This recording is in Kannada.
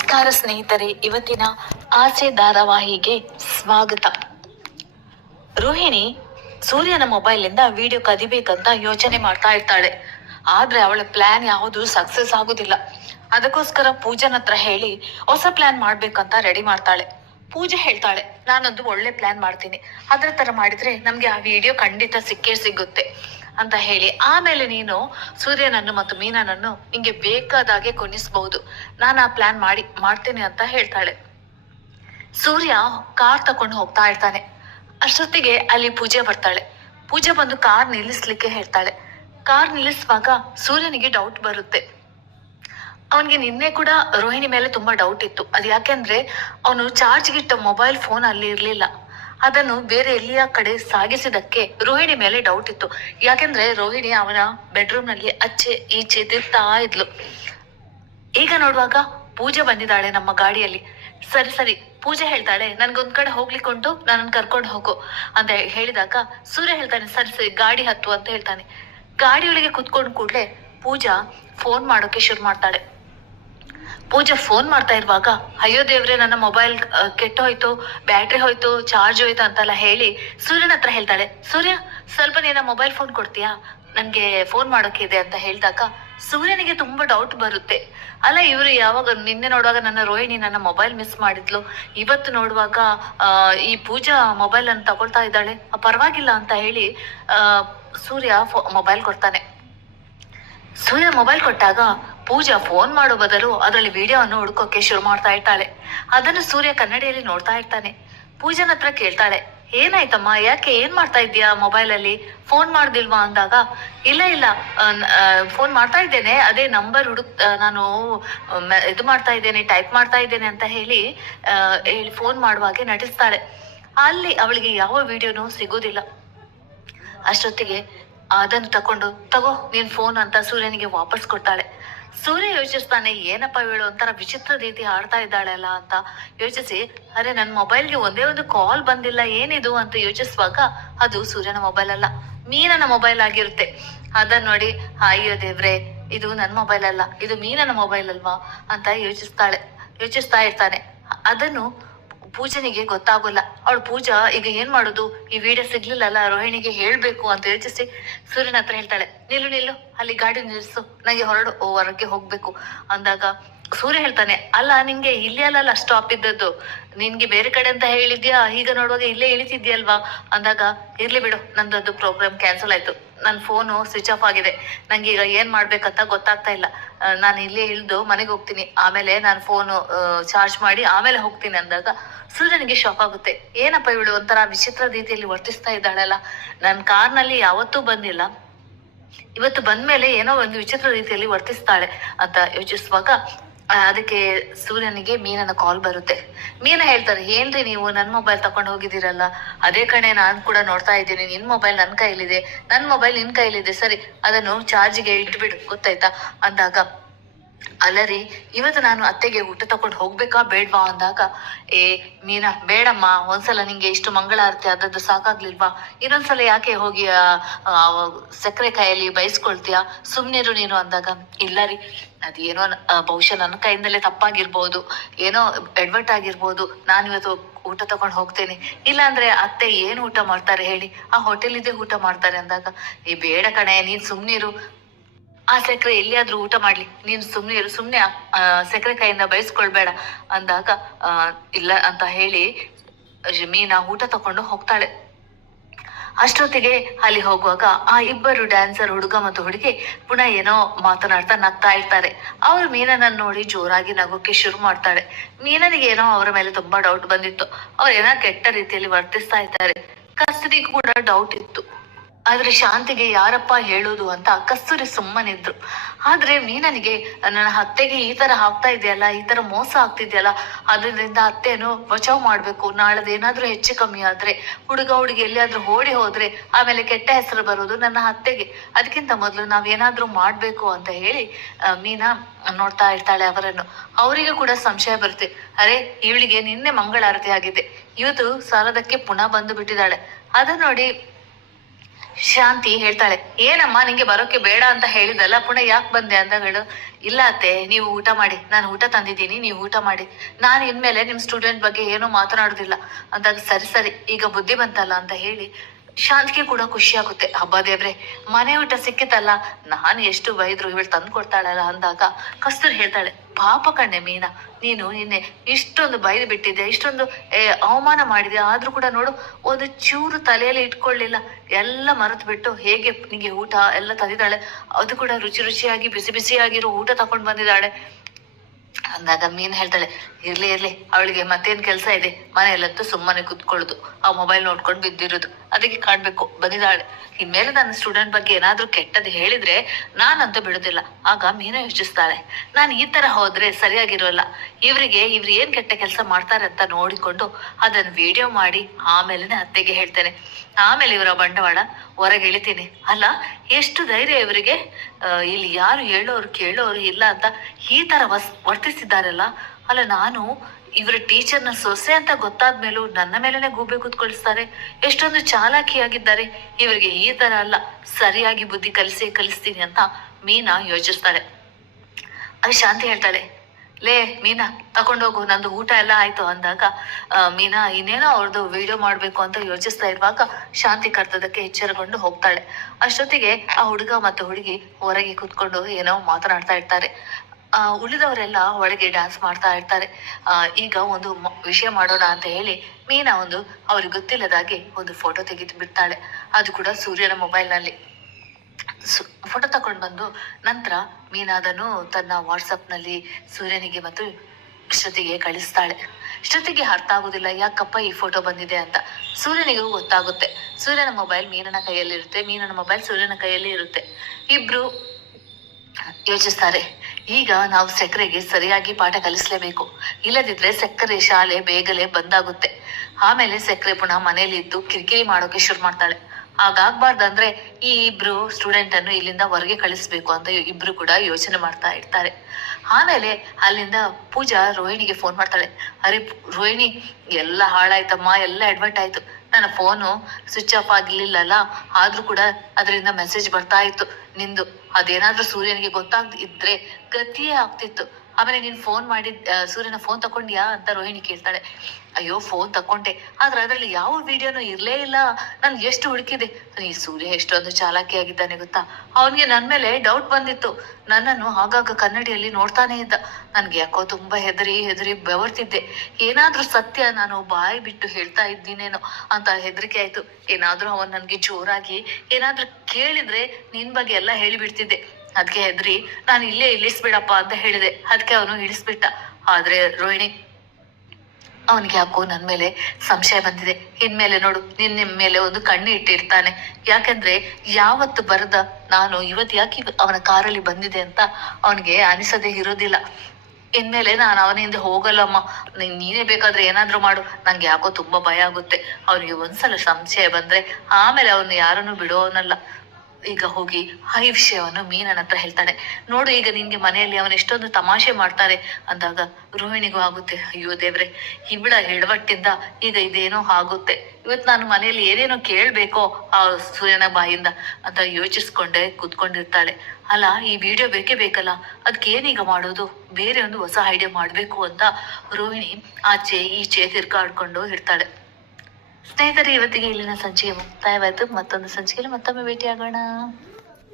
ನಮಸ್ಕಾರ ಸ್ನೇಹಿತರೆ, ಇವತ್ತಿನ ಆಸೆ ಧಾರಾವಾಹಿಗೆ ಸ್ವಾಗತ. ರೋಹಿಣಿ ಸೂರ್ಯನ ಮೊಬೈಲ್ ಇಂದ ವಿಡಿಯೋ ಕದಿಬೇಕಂತ ಯೋಚನೆ ಮಾಡ್ತಾ ಇರ್ತಾಳೆ. ಆದ್ರೆ ಅವಳ ಪ್ಲಾನ್ ಯಾವುದು ಸಕ್ಸಸ್ ಆಗುದಿಲ್ಲ. ಅದಕ್ಕೋಸ್ಕರ ಪೂಜನ್ ಹತ್ರ ಹೇಳಿ ಹೊಸ ಪ್ಲಾನ್ ಮಾಡ್ಬೇಕಂತ ರೆಡಿ ಮಾಡ್ತಾಳೆ. ಪೂಜೆ ಹೇಳ್ತಾಳೆ, ನಾನೊಂದು ಒಳ್ಳೆ ಪ್ಲಾನ್ ಮಾಡ್ತೀನಿ, ಅದ್ರ ತರ ಮಾಡಿದ್ರೆ ನಮ್ಗೆ ಆ ವಿಡಿಯೋ ಖಂಡಿತ ಸಿಗುತ್ತೆ ಅಂತ ಹೇಳಿ, ಆಮೇಲೆ ನೀನು ಸೂರ್ಯನನ್ನು ಮತ್ತು ಮೀನನನ್ನು ನಿಂಗೆ ಬೇಕಾದಾಗೆ ಕೊನಿಸ್ಬಹುದು, ನಾನು ಆ ಪ್ಲಾನ್ ಮಾಡ್ತೇನೆ ಅಂತ ಹೇಳ್ತಾಳೆ. ಸೂರ್ಯ ಕಾರ್ ತಕೊಂಡು ಹೋಗ್ತಾ ಇರ್ತಾನೆ. ಅಷ್ಟೊತ್ತಿಗೆ ಅಲ್ಲಿ ಪೂಜೆ ಬರ್ತಾಳೆ. ಪೂಜೆ ಬಂದು ಕಾರ್ ನಿಲ್ಲಿಸ್ಲಿಕ್ಕೆ ಹೇಳ್ತಾಳೆ. ಕಾರ್ ನಿಲ್ಲಿಸುವಾಗ ಸೂರ್ಯನಿಗೆ ಡೌಟ್ ಬರುತ್ತೆ. ಅವನಿಗೆ ನಿನ್ನೆ ಕೂಡ ರೋಹಿಣಿ ಮೇಲೆ ತುಂಬಾ ಡೌಟ್ ಇತ್ತು. ಅದ್ ಯಾಕೆಂದ್ರೆ ಅವನು ಚಾರ್ಜ್ಗಿಟ್ಟ ಮೊಬೈಲ್ ಫೋನ್ ಅಲ್ಲಿ ಇರ್ಲಿಲ್ಲ. ಅದನ್ನು ಬೇರೆ ಎಲ್ಲಿಯ ಕಡೆ ಸಾಗಿಸಿದಕ್ಕೆ ರೋಹಿಣಿ ಮೇಲೆ ಡೌಟ್ ಇತ್ತು. ಯಾಕೆಂದ್ರೆ ರೋಹಿಣಿ ಅವನ ಬೆಡ್ರೂಮ್ ನಲ್ಲಿ ಅಚ್ಚೆ ಈಚೆ ತಿರ್ತಾ ಇದ್ಲು. ಈಗ ನೋಡುವಾಗ ಪೂಜೆ ಬಂದಿದ್ದಾಳೆ ನಮ್ಮ ಗಾಡಿಯಲ್ಲಿ. ಸರಿ ಪೂಜೆ ಹೇಳ್ತಾಳೆ, ನನ್ಗೊಂದ್ ಕಡೆ ಹೋಗ್ಲಿಕ್ಕೆ ಉಂಟು, ನನ್ನನ್ನು ಕರ್ಕೊಂಡು ಹೋಗು ಅಂತ ಹೇಳಿದಾಗ ಸೂರ್ಯ ಹೇಳ್ತಾನೆ, ಸರಿ ಗಾಡಿ ಹತ್ತು ಅಂತ ಹೇಳ್ತಾನೆ. ಗಾಡಿಯೊಳಗೆ ಕುತ್ಕೊಂಡ್ ಕೂಡ್ಲೆ ಪೂಜಾ ಫೋನ್ ಮಾಡೋಕೆ ಶುರು ಮಾಡ್ತಾಳೆ. ಪೂಜಾ ಫೋನ್ ಮಾಡ್ತಾ ಇರುವಾಗ, ಅಯ್ಯೋ ದೇವ್ರೆ, ನನ್ನ ಮೊಬೈಲ್ ಕೆಟ್ಟೋಯ್ತು, ಬ್ಯಾಟ್ರಿ ಹೋಯ್ತು, ಚಾರ್ಜ್ ಹೋಯ್ತು ಅಂತೆಲ್ಲ ಹೇಳಿ ಸೂರ್ಯನ ಹತ್ರ ಹೇಳ್ತಾಳೆ. ಸೂರ್ಯ, ಸ್ವಲ್ಪ ನೀನ ಮೊಬೈಲ್ ಫೋನ್ ಕೊಡ್ತೀಯಾ, ನನ್ಗೆ ಫೋನ್ ಮಾಡೋಕೆ ಇದೆ ಅಂತ ಹೇಳಿದಾಗ ಸೂರ್ಯನಿಗೆ ತುಂಬಾ ಡೌಟ್ ಬರುತ್ತೆ. ಅಲ್ಲ, ಇವ್ರು ಯಾವಾಗ ನಿನ್ನೆ ನೋಡುವಾಗ ನನ್ನ ರೋಹಿಣಿ ನನ್ನ ಮೊಬೈಲ್ ಮಿಸ್ ಮಾಡಿದ್ಲು, ಇವತ್ತು ನೋಡುವಾಗ ಈ ಪೂಜಾ ಮೊಬೈಲ್ ಅನ್ನು ತಗೊಳ್ತಾ ಇದ್ದಾಳೆ, ಪರವಾಗಿಲ್ಲ ಅಂತ ಹೇಳಿ ಸೂರ್ಯ ಮೊಬೈಲ್ ಕೊಡ್ತಾನೆ. ಸೂರ್ಯ ಮೊಬೈಲ್ ಕೊಟ್ಟಾಗ ಪೂಜಾ ಫೋನ್ ಮಾಡೋ ಬದಲು ಅದರಲ್ಲಿ ವಿಡಿಯೋವನ್ನು ಹುಡುಕೋಕೆ ಶುರು ಮಾಡ್ತಾ ಇರ್ತಾಳೆ. ಅದನ್ನು ಸೂರ್ಯ ಕನ್ನಡಿಯಲ್ಲಿ ನೋಡ್ತಾ ಇರ್ತಾನೆ. ಪೂಜನ ಹತ್ರ ಕೇಳ್ತಾಳೆ, ಏನಾಯ್ತಮ್ಮ, ಯಾಕೆ, ಏನ್ ಮಾಡ್ತಾ ಇದ್ದೀಯಾ ಮೊಬೈಲ್ ಅಲ್ಲಿ, ಫೋನ್ ಮಾಡ್ದಿಲ್ವಾ ಅಂದಾಗ, ಇಲ್ಲ ಫೋನ್ ಮಾಡ್ತಾ ಇದ್ದೇನೆ, ಅದೇ ನಂಬರ್ ನಾನು ಇದು ಮಾಡ್ತಾ ಇದ್ದೇನೆ, ಟೈಪ್ ಮಾಡ್ತಾ ಇದ್ದೇನೆ ಅಂತ ಹೇಳಿ ಫೋನ್ ಮಾಡುವಾಗೆ ನಟಿಸ್ತಾಳೆ. ಅಲ್ಲಿ ಅವಳಿಗೆ ಯಾವ ವಿಡಿಯೋನು ಸಿಗೋದಿಲ್ಲ. ಅಷ್ಟೊತ್ತಿಗೆ ಅದನ್ನು ತಗೋ ನೀನ್ ಫೋನ್ ಅಂತ ಸೂರ್ಯನಿಗೆ ವಾಪಸ್ ಕೊಡ್ತಾಳೆ. ಸೂರ್ಯ ಯೋಚಿಸ್ತಾನೆ, ಏನಪ್ಪ ಇವಳು ಒಂಥರ ವಿಚಿತ್ರ ರೀತಿ ಆಡ್ತಾ ಇದ್ದಾಳೆ ಅಲ್ಲ ಅಂತ ಯೋಚಿಸಿ, ಅರೆ ನನ್ ಮೊಬೈಲ್ಗೆ ಒಂದೇ ಒಂದು ಕಾಲ್ ಬಂದಿಲ್ಲ, ಏನಿದು ಅಂತ ಯೋಚಿಸುವಾಗ ಅದು ಸೂರ್ಯನ ಮೊಬೈಲ್ ಅಲ್ಲ, ಮೀನನ ಮೊಬೈಲ್ ಆಗಿರುತ್ತೆ. ಅದನ್ನ ನೋಡಿ, ಅಯ್ಯೋ ದೇವ್ರೆ, ಇದು ನನ್ ಮೊಬೈಲ್ ಅಲ್ಲ, ಇದು ಮೀನನ ಮೊಬೈಲ್ ಅಲ್ವಾ ಅಂತ ಯೋಚಿಸ್ತಾ ಇರ್ತಾನೆ. ಅದನ್ನು ಪೂಜನಿಗೆ ಗೊತ್ತಾಗೋಲ್ಲ. ಅವಳು ಪೂಜಾ ಈಗ ಏನ್ ಮಾಡೋದು, ಈ ವಿಡಿಯೋ ಸಿಗ್ಲಿಲ್ಲಲ್ಲ, ರೋಹಿಣಿಗೆ ಹೇಳ್ಬೇಕು ಅಂತ ಯೋಚಿಸಿ ಸೂರ್ಯನ ಹತ್ರ ಹೇಳ್ತಾಳೆ, ನಿಲ್ಲು ಅಲ್ಲಿ ಗಾಡಿ ನಿಲ್ಸು, ನಂಗೆ ಹೊರಗೆ ಹೋಗ್ಬೇಕು ಅಂದಾಗ ಸೂರ್ಯ ಹೇಳ್ತಾನೆ, ಅಲ್ಲ ನಿಂಗೆ ಇಲ್ಲಿ ಅಲ್ಲ ಸ್ಟಾಪ್ ಇದ್ದದ್ದು, ನಿನ್ಗೆ ಬೇರೆ ಕಡೆ ಅಂತ ಹೇಳಿದ್ಯಾ, ಈಗ ನೋಡುವಾಗ ಇಲ್ಲೇ ಇಳಿತಿದ್ಯಲ್ವಾ ಅಂದಾಗ, ಇರ್ಲಿ ಬಿಡು, ನಂದದ್ದು ಪ್ರೋಗ್ರಾಮ್ ಕ್ಯಾನ್ಸಲ್ ಆಯ್ತು, ನನ್ ಫೋನು ಸ್ವಿಚ್ ಆಫ್ ಆಗಿದೆ, ನಂಗೆ ಈಗ ಏನ್ ಮಾಡ್ಬೇಕಂತ ಗೊತ್ತಾಗ್ತಾ ಇಲ್ಲ, ನಾನು ಇಲ್ಲೇ ಇಳ್ದು ಮನೆಗೆ ಹೋಗ್ತೀನಿ, ಆಮೇಲೆ ನಾನು ಫೋನು ಚಾರ್ಜ್ ಮಾಡಿ ಆಮೇಲೆ ಹೋಗ್ತೀನಿ ಅಂದಾಗ ಸೂರ್ಯನಿಗೆ ಶಾಕ್ ಆಗುತ್ತೆ. ಏನಪ್ಪ ಇವಳು ಒಂಥರ ವಿಚಿತ್ರ ರೀತಿಯಲ್ಲಿ ವರ್ತಿಸ್ತಾ ಇದ್ದಾಳಲ್ಲ, ನನ್ ಕಾರ್ನಲ್ಲಿ ಯಾವತ್ತೂ ಬಂದಿಲ್ಲ, ಇವತ್ತು ಬಂದ್ಮೇಲೆ ಏನೋ ಒಂದು ವಿಚಿತ್ರ ರೀತಿಯಲ್ಲಿ ವರ್ತಿಸ್ತಾಳೆ ಅಂತ ಯೋಚಿಸುವಾಗ ಅದಕ್ಕೆ ಸೂರ್ಯನಿಗೆ ಮೀನನ ಕಾಲ್ ಬರುತ್ತೆ. ಮೀನ ಹೇಳ್ತಾರೆ, ಏನ್ರಿ ನೀವು ನನ್ ಮೊಬೈಲ್ ತಕೊಂಡು ಹೋಗಿದ್ದೀರಲ್ಲ, ಅದೇ ಕಣೆ ನಾನ್ ಕೂಡ ನೋಡ್ತಾ ಇದ್ದೀನಿ, ನಿನ್ ಮೊಬೈಲ್ ನನ್ ಕೈಲಿದೆ, ನನ್ ಮೊಬೈಲ್ ನಿನ್ ಕೈಲಿದೆ, ಸರಿ ಅದನ್ನು ಚಾರ್ಜಿಗೆ ಇಟ್ಬಿಡು ಗೊತ್ತಾಯ್ತಾ ಅಂದಾಗ, ಅಲ್ಲರಿ ಇವತ್ತು ನಾನು ಅತ್ತೆಗೆ ಊಟ ತಕೊಂಡು ಹೋಗ್ಬೇಕಾ ಬೇಡ್ವಾ ಅಂದಾಗ, ಮೀನಾ ಬೇಡಮ್ಮ, ಒಂದ್ಸಲ ನಿಂಗೆ ಇಷ್ಟು ಮಂಗಳಾರತಿ ಆದದ್ದು ಸಾಕಾಗ್ಲಿಲ್ವಾ, ಇನ್ನೊಂದ್ಸಲ ಯಾಕೆ ಹೋಗಿ ಸಕ್ಕರೆ ಕಾಯಲ್ಲಿ ಬಯಸ್ಕೊಳ್ತೀಯಾ, ಸುಮ್ನಿರು ನೀನು ಅಂದಾಗ, ಇಲ್ಲರಿ ಅದೇನೋ ಬಹುಶಃ ನನ್ನ ಕೈಯಿಂದಲೇ ತಪ್ಪಾಗಿರ್ಬೋದು, ಏನೋ ಎಡ್ವರ್ಟ್ ಆಗಿರ್ಬೋದು, ನಾನಿವತ್ತು ಊಟ ತಗೊಂಡು ಹೋಗ್ತೇನೆ, ಇಲ್ಲ ಅಂದ್ರೆ ಅತ್ತೆ ಏನು ಊಟ ಮಾಡ್ತಾರೆ ಹೇಳಿ, ಆ ಹೋಟೆಲ್ ಇದ್ದೇ ಊಟ ಮಾಡ್ತಾರೆ ಅಂದಾಗ, ಬೇಡ ಕಣೆ ನೀನ್ ಸುಮ್ನಿರು, ಆ ಸಕ್ಕರೆ ಎಲ್ಲಿಯಾದ್ರೂ ಊಟ ಮಾಡ್ಲಿ, ನೀನ್ ಸುಮ್ನೆ ಸಕ್ಕರೆ ಕೈಯಿಂದ ಬಯಸ್ಕೊಳ್ಬೇಡ ಅಂದಾಗ, ಇಲ್ಲ ಅಂತ ಹೇಳಿ ಮೀನಾ ಊಟ ತಕೊಂಡು ಹೋಗ್ತಾಳೆ. ಅಷ್ಟೊತ್ತಿಗೆ ಅಲ್ಲಿ ಹೋಗುವಾಗ ಆ ಇಬ್ಬರು ಡ್ಯಾನ್ಸರ್, ಹುಡುಗ ಮತ್ತು ಹುಡುಗಿ ಪುನಃ ಏನೋ ಮಾತನಾಡ್ತಾ ನಗ್ತಾ ಇರ್ತಾರೆ. ಅವ್ರು ಮೀನನನ್ನು ನೋಡಿ ಜೋರಾಗಿ ನಗೋಕೆ ಶುರು ಮಾಡ್ತಾಳೆ. ಮೀನನಿಗೆ ಏನೋ ಅವರ ಮೇಲೆ ತುಂಬಾ ಡೌಟ್ ಬಂದಿತ್ತು, ಅವ್ರು ಏನೋ ಕೆಟ್ಟ ರೀತಿಯಲ್ಲಿ ವರ್ತಿಸ್ತಾ ಇದ್ದಾರೆ. ಕಸ್ತೂರಿಗೂ ಕೂಡ ಡೌಟ್ ಇತ್ತು, ಆದ್ರೆ ಶಾಂತಿಗೆ ಯಾರಪ್ಪ ಹೇಳುದು ಅಂತ ಕಸ್ತೂರಿ ಸುಮ್ಮನಿದ್ರು. ಆದ್ರೆ ಮೀನನಿಗೆ, ನನ್ನ ಅತ್ತೆಗೆ ಈ ತರ ಆಗ್ತಾ ಇದೆಯಲ್ಲ, ಈ ತರ ಮೋಸ ಆಗ್ತಿದ್ಯಲ್ಲ, ಅದರಿಂದ ಅತ್ತೆಯನ್ನು ಬಚಾವ್ ಮಾಡ್ಬೇಕು, ನಾಳದೇನಾದ್ರೂ ಹೆಚ್ಚು ಕಮ್ಮಿ ಆದ್ರೆ, ಹುಡುಗಿ ಎಲ್ಲಿಯಾದ್ರೂ ಓಡಿ ಹೋದ್ರೆ ಆಮೇಲೆ ಕೆಟ್ಟ ಹೆಸರು ಬರೋದು ನನ್ನ ಅತ್ತೆಗೆ, ಅದಕ್ಕಿಂತ ಮೊದಲು ನಾವೇನಾದ್ರೂ ಮಾಡ್ಬೇಕು ಅಂತ ಹೇಳಿ ಮೀನಾ ನೋಡ್ತಾ ಇರ್ತಾಳೆ ಅವರನ್ನು. ಅವರಿಗೂ ಕೂಡ ಸಂಶಯ ಬರುತ್ತೆ, ಅರೆ ಇವಳಿಗೆ ನಿನ್ನೆ ಮಂಗಳಾರತಿ ಆಗಿದೆ, ಇವತ್ತು ಸಾಲದಕ್ಕೆ ಪುನಃ ಬಂದು ಬಿಟ್ಟಿದ್ದಾಳೆ. ಅದನ್ನ ನೋಡಿ ಶಾಂತಿ ಹೇಳ್ತಾಳೆ, ಏನಮ್ಮ ನಿಂಗೆ ಬರೋಕೆ ಬೇಡ ಅಂತ ಹೇಳಿದಲ್ಲ, ಪುನಃ ಯಾಕೆ ಬಂದೆ ಅಂದಗಳು. ಇಲ್ಲ ಅತ್ತೆ, ನೀವು ಊಟ ಮಾಡಿ, ನಾನು ಊಟ ತಂದಿದ್ದೀನಿ, ನೀವು ಊಟ ಮಾಡಿ, ನಾನು ಇನ್ಮೇಲೆ ನಿಮ್ ಸ್ಟೂಡೆಂಟ್ ಬಗ್ಗೆ ಏನೂ ಮಾತನಾಡುದಿಲ್ಲ ಅಂದಾಗ ಸರಿ ಸರಿ ಈಗ ಬುದ್ಧಿ ಬಂತಲ್ಲ ಅಂತ ಹೇಳಿ ಶಾಂತಿಗೆ ಕೂಡ ಖುಷಿ ಆಗುತ್ತೆ. ಹಬ್ಬ ದೇವ್ರೆ, ಮನೆ ಊಟ ಸಿಕ್ಕಿತಲ್ಲ, ನಾನು ಎಷ್ಟು ಬೈದ್ರು ಇವಳು ತಂದು ಕೊಡ್ತಾಳಲ್ಲ ಅಂದಾಗ ಕಸ್ತೂರಿ ಹೇಳ್ತಾಳೆ, ಪಾಪ ಕಣ್ಣೆ ಮೀನಾ, ನೀನು ನಿನ್ನೆ ಇಷ್ಟೊಂದು ಬೈದು ಬಿಟ್ಟಿದ್ದೆ, ಇಷ್ಟೊಂದು ಅವಮಾನ ಮಾಡಿದೆ, ಆದ್ರೂ ಕೂಡ ನೋಡು ಒಂದು ಚೂರು ತಲೆಯಲ್ಲಿ ಇಟ್ಕೊಳ್ಳಿಲ್ಲ, ಎಲ್ಲ ಮರೆತು ಬಿಟ್ಟು ಹೇಗೆ ನಿಂಗೆ ಊಟ ಎಲ್ಲ ತಂದಿದ್ದಾಳೆ, ಅದು ಕೂಡ ರುಚಿ ರುಚಿಯಾಗಿ ಬಿಸಿ ಬಿಸಿಯಾಗಿರೋ ಊಟ ತಕೊಂಡ್ ಬಂದಿದ್ದಾಳೆ ಅಂದಾಗ ಮೀನ್ ಹೇಳ್ತಾಳೆ, ಇರ್ಲಿ ಇರ್ಲಿ, ಅವಳಿಗೆ ಮತ್ತೇನ್ ಕೆಲ್ಸ ಇದೆ, ಮನೆಯಲ್ಲಂತೂ ಸುಮ್ಮನೆ ಕುತ್ಕೊಳ್ಳೋದು, ಆ ಮೊಬೈಲ್ ನೋಡ್ಕೊಂಡು ಬಿದ್ದಿರೋದು, ಅದಕ್ಕೆ ಕಾಣ್ಬೇಕು ಬಂದಿದ್ದಾಳೆ, ಇನ್ಮೇಲೆ ನನ್ನ ಸ್ಟೂಡೆಂಟ್ ಬಗ್ಗೆ ಏನಾದ್ರೂ ಕೆಟ್ಟದ್ದು ಹೇಳಿದ್ರೆ ನಾನಂತೂ ಬಿಡುದಿಲ್ಲ. ಆಗ ಮೀನ ಯೋಚಿಸ್ತಾಳೆ, ನಾನು ಈ ತರ ಹೋದ್ರೆ ಸರಿಯಾಗಿರೋಲ್ಲ, ಇವ್ರು ಏನ್ ಕೆಟ್ಟ ಕೆಲಸ ಮಾಡ್ತಾರೆ ಅಂತ ನೋಡಿಕೊಂಡು ಅದನ್ನ ವಿಡಿಯೋ ಮಾಡಿ ಆಮೇಲೆ ಅತ್ತೆಗೆ ಹೇಳ್ತೇನೆ, ಆಮೇಲೆ ಇವರ ಬಂಡವಾಳ ಹೊರಗೆ ಇಳಿತೀನಿ. ಅಲ್ಲ, ಎಷ್ಟು ಧೈರ್ಯ ಇವರಿಗೆ, ಇಲ್ಲಿ ಯಾರು ಹೇಳೋರು ಕೇಳೋರು ಇಲ್ಲ ಅಂತ ಈ ತರ ವರ್ತಿಸಿದ್ದಾರಲ್ಲ. ಅಲ್ಲ, ನಾನು ಇವರ ಟೀಚರ್ನ ಸೊಸೆ ಅಂತ ಗೊತ್ತಾದ್ಮೇಲೂ ನನ್ನ ಮೇಲೆನೆ ಗೂಬೆ ಕೂತ್ಕೊಳಿಸ್ತಾರೆ, ಎಷ್ಟೊಂದು ಚಾಲಾಕಿಯಾಗಿದ್ದಾರೆ, ಇವರಿಗೆ ಈ ತರ ಅಲ್ಲ, ಸರಿಯಾಗಿ ಬುದ್ಧಿ ಕಲಿಸ್ತೀನಿ ಅಂತ ಮೀನಾ ಯೋಚಿಸ್ತಾಳೆ. ಅದು ಶಾಂತಿ ಹೇಳ್ತಾಳೆ, ಲೇ ಮೀನಾ, ತಕೊಂಡೋಗು, ನಂದು ಊಟ ಎಲ್ಲ ಆಯ್ತು ಅಂದಾಗ ಮೀನಾ ಇನ್ನೇನೋ ಅವ್ರದ್ದು ವಿಡಿಯೋ ಮಾಡ್ಬೇಕು ಅಂತ ಯೋಚಿಸ್ತಾ ಇರುವಾಗ ಶಾಂತಿ ಕರ್ತದಕ್ಕೆ ಎಚ್ಚರಗೊಂಡು ಹೋಗ್ತಾಳೆ. ಅಷ್ಟೊತ್ತಿಗೆ ಆ ಹುಡುಗ ಮತ್ತು ಹುಡುಗಿ ಹೊರಗೆ ಕುತ್ಕೊಂಡು ಏನೋ ಮಾತನಾಡ್ತಾ ಇರ್ತಾರೆ. ಉಳಿದವರೆಲ್ಲ ಒಳಗೆ ಡ್ಯಾನ್ಸ್ ಮಾಡ್ತಾ ಇರ್ತಾರೆ. ಈಗ ಒಂದು ವಿಷಯ ಮಾಡೋಣ ಅಂತ ಹೇಳಿ ಮೀನಾ ಅವ್ರಿಗೆ ಗೊತ್ತಿಲ್ಲದಾಗೆ ಒಂದು ಫೋಟೋ ತೆಗೆದು ಬಿಡ್ತಾಳೆ. ಅದು ಕೂಡ ಸೂರ್ಯನ ಮೊಬೈಲ್ ನಲ್ಲಿ ಫೋಟೋ ತಕೊಂಡ್ ಬಂದು ನಂತರ ಮೀನಾ ಅದನ್ನು ತನ್ನ ವಾಟ್ಸಪ್ ನಲ್ಲಿ ಸೂರ್ಯನಿಗೆ ಮತ್ತು ಶ್ರುತಿಗೆ ಕಳಿಸ್ತಾಳೆ. ಶ್ರುತಿಗೆ ಅರ್ಥ ಆಗುದಿಲ್ಲ ಯಾಕಪ್ಪ ಈ ಫೋಟೋ ಬಂದಿದೆ ಅಂತ. ಸೂರ್ಯನಿಗೂ ಗೊತ್ತಾಗುತ್ತೆ. ಸೂರ್ಯನ ಮೊಬೈಲ್ ಮೀನನ ಕೈಯಲ್ಲಿ ಇರುತ್ತೆ, ಮೀನನ ಮೊಬೈಲ್ ಸೂರ್ಯನ ಕೈಯಲ್ಲಿ ಇರುತ್ತೆ. ಇಬ್ರು ಯೋಚಿಸ್ತಾರೆ, ಈಗ ನಾವು ಸಕ್ಕರೆಗೆ ಸರಿಯಾಗಿ ಪಾಠ ಕಲಿಸ್ಲೇಬೇಕು, ಇಲ್ಲದಿದ್ರೆ ಸಕ್ಕರೆ ಶಾಲೆ ಬೇಗನೆ ಬಂದಾಗುತ್ತೆ. ಆಮೇಲೆ ಸಕ್ಕರೆ ಪುನಃ ಮನೇಲಿ ಇದ್ದು ಕಿರಿಕಿರಿ ಮಾಡೋಕೆ ಶುರು ಮಾಡ್ತಾಳೆ. ಹಾಗಾಗ್ಬಾರ್ದಂದ್ರೆ ಈ ಇಬ್ರು ಸ್ಟೂಡೆಂಟ್ ಅನ್ನು ಇಲ್ಲಿಂದ ಹೊರಗೆ ಕಳಿಸ್ಬೇಕು ಅಂತ ಇಬ್ರು ಕೂಡ ಯೋಚನೆ ಮಾಡ್ತಾ ಇರ್ತಾರೆ. ಆಮೇಲೆ ಅಲ್ಲಿಂದ ಪೂಜಾ ರೋಹಿಣಿಗೆ ಫೋನ್ ಮಾಡ್ತಾಳೆ. ಅರೆ ರೋಹಿಣಿ, ಎಲ್ಲ ಹಾಳಾಯ್ತಮ್ಮ, ಎಲ್ಲ ಅಡ್ವರ್ಟ್ ಆಯ್ತು, ನನ್ನ ಫೋನು ಸ್ವಿಚ್ ಆಫ್ ಆಗ್ಲಿಲ್ಲಲ್ಲ, ಆದ್ರೂ ಕೂಡ ಅದರಿಂದ ಮೆಸೇಜ್ ಬರ್ತಾ ಇತ್ತು ನಿಂದು, ಅದೇನಾದ್ರೂ ಸೂರ್ಯನಿಗೆ ಗೊತ್ತಾಗ್ದಿದ್ರೆ ಗತಿಯೇ ಆಗ್ತಿತ್ತು. ಆಮೇಲೆ ನೀನ್ ಫೋನ್ ಸೂರ್ಯನ ಫೋನ್ ತಕೊಂಡ್ಯಾ ಅಂತ ರೋಹಿಣಿ ಕೇಳ್ತಾಳೆ. ಅಯ್ಯೋ ಫೋನ್ ತಕೊಂಡೆ, ಆದ್ರೆ ಅದ್ರಲ್ಲಿ ಯಾವ ವಿಡಿಯೋನು ಇರ್ಲೇ ಇಲ್ಲ, ನನ್ ಎಷ್ಟು ಹುಡುಕಿದೆ. ಈ ಸೂರ್ಯ ಎಷ್ಟೊಂದು ಚಾಲಾಕಿ ಆಗಿದ್ದಾನೆ ಗೊತ್ತಾ, ಅವನ್ಗೆ ನನ್ ಮೇಲೆ ಡೌಟ್ ಬಂದಿತ್ತು, ನನ್ನನ್ನು ಆಗಾಗ ಕನ್ನಡಿಯಲ್ಲಿ ನೋಡ್ತಾನೆ ಇದ್ದ, ನನ್ಗೆ ಯಾಕೋ ತುಂಬಾ ಹೆದರಿ ಬೆವರ್ತಿದ್ದೆ, ಏನಾದ್ರೂ ಸತ್ಯ ನಾನು ಬಾಯಿ ಬಿಟ್ಟು ಹೇಳ್ತಾ ಇದ್ದೀನೇನೋ ಅಂತ ಹೆದರಿಕೆ ಆಯ್ತು. ಏನಾದ್ರೂ ಅವನ್ ನನ್ಗೆ ಜೋರಾಗಿ ಏನಾದ್ರೂ ಕೇಳಿದ್ರೆ ನಿನ್ ಬಗ್ಗೆ ಎಲ್ಲ ಹೇಳಿಬಿಡ್ತಿದ್ದೆ, ಅದಕ್ಕೆ ಹೆದ್ರಿ ನಾನು ಇಲ್ಲೇ ಇಳಿಸ್ಬಿಡಪ್ಪ ಅಂತ ಹೇಳಿದೆ, ಅದಕ್ಕೆ ಅವನು ಇಳಿಸ್ಬಿಟ್ಟ. ಆದ್ರೆ ರೋಹಿಣಿ, ಅವನಿಗೆ ಯಾಕೋ ನನ್ ಮೇಲೆ ಸಂಶಯ ಬಂದಿದೆ. ಇನ್ಮೇಲೆ ನೋಡು, ನಿನ್ನ ಮೇಲೆ ಒಂದು ಕಣ್ಣು ಇಟ್ಟಿರ್ತಾನೆ, ಯಾಕಂದ್ರೆ ಯಾವತ್ತು ಬರದ ನಾನು ಇವತ್ತು ಯಾಕೆ ಅವನ ಕಾರಲ್ಲಿ ಬಂದಿದೆ ಅಂತ ಅವನಿಗೆ ಅನಿಸದೇ ಇರೋದಿಲ್ಲ. ಇನ್ಮೇಲೆ ನಾನು ಅವನಿಂದ ಹೋಗಲ್ಲಮ್ಮ, ನೀನೇ ಬೇಕಾದ್ರೆ ಏನಾದ್ರೂ ಮಾಡು, ನಂಗೆ ಯಾಕೋ ತುಂಬಾ ಭಯ ಆಗುತ್ತೆ. ಅವನಿಗೆ ಒಂದ್ಸಲ ಸಂಶಯ ಬಂದ್ರೆ ಆಮೇಲೆ ಅವನು ಯಾರನ್ನು ಬಿಡುವವನಲ್ಲ. ಈಗ ಹೋಗಿ ಈ ವಿಷಯವನ್ನು ಮೀನನ ಹತ್ರ ಹೇಳ್ತಾಳೆ. ನೋಡು, ಈಗ ನಿನ್ಗೆ ಮನೆಯಲ್ಲಿ ಅವನ ಎಷ್ಟೊಂದು ತಮಾಷೆ ಮಾಡ್ತಾರೆ ಅಂದಾಗ ರೋಹಿಣಿಗೂ ಆಗುತ್ತೆ, ಅಯ್ಯೋ ದೇವ್ರೆ, ಇವಳ ಎಡವಟ್ಟಿಂದ ಈಗ ಇದೇನೋ ಆಗುತ್ತೆ, ಇವತ್ ನಾನು ಮನೆಯಲ್ಲಿ ಏನೇನೋ ಕೇಳ್ಬೇಕೋ ಆ ಸೂರ್ಯನ ಬಾಯಿಂದ ಅಂತ ಯೋಚಿಸ್ಕೊಂಡೆ ಕೂತ್ಕೊಂಡಿರ್ತಾಳೆ. ಅಲ್ಲ, ಈ ವಿಡಿಯೋ ಬೇಕೇ ಬೇಕಲ್ಲ, ಅದಕ್ಕೆ ಏನೀಗ ಮಾಡೋದು, ಬೇರೆ ಒಂದು ಹೊಸ ಐಡಿಯಾ ಮಾಡ್ಬೇಕು ಅಂತ ರೋಹಿಣಿ ಆಚೆ ಈಚೆ ತಿರ್ಗಾಡ್ಕೊಂಡು ಇರ್ತಾಳೆ. ಸ್ನೇಹಿತರೆ, ಇವತ್ತಿಗೆ ಇಲ್ಲಿನ ಸಂಚಿಕೆ ಮುಕ್ತಾಯವಾಯ್ತು. ಮತ್ತೊಂದು ಸಂಚಿಕೆಯಲ್ಲಿ ಮತ್ತೊಮ್ಮೆ ಭೇಟಿಯಾಗೋಣ.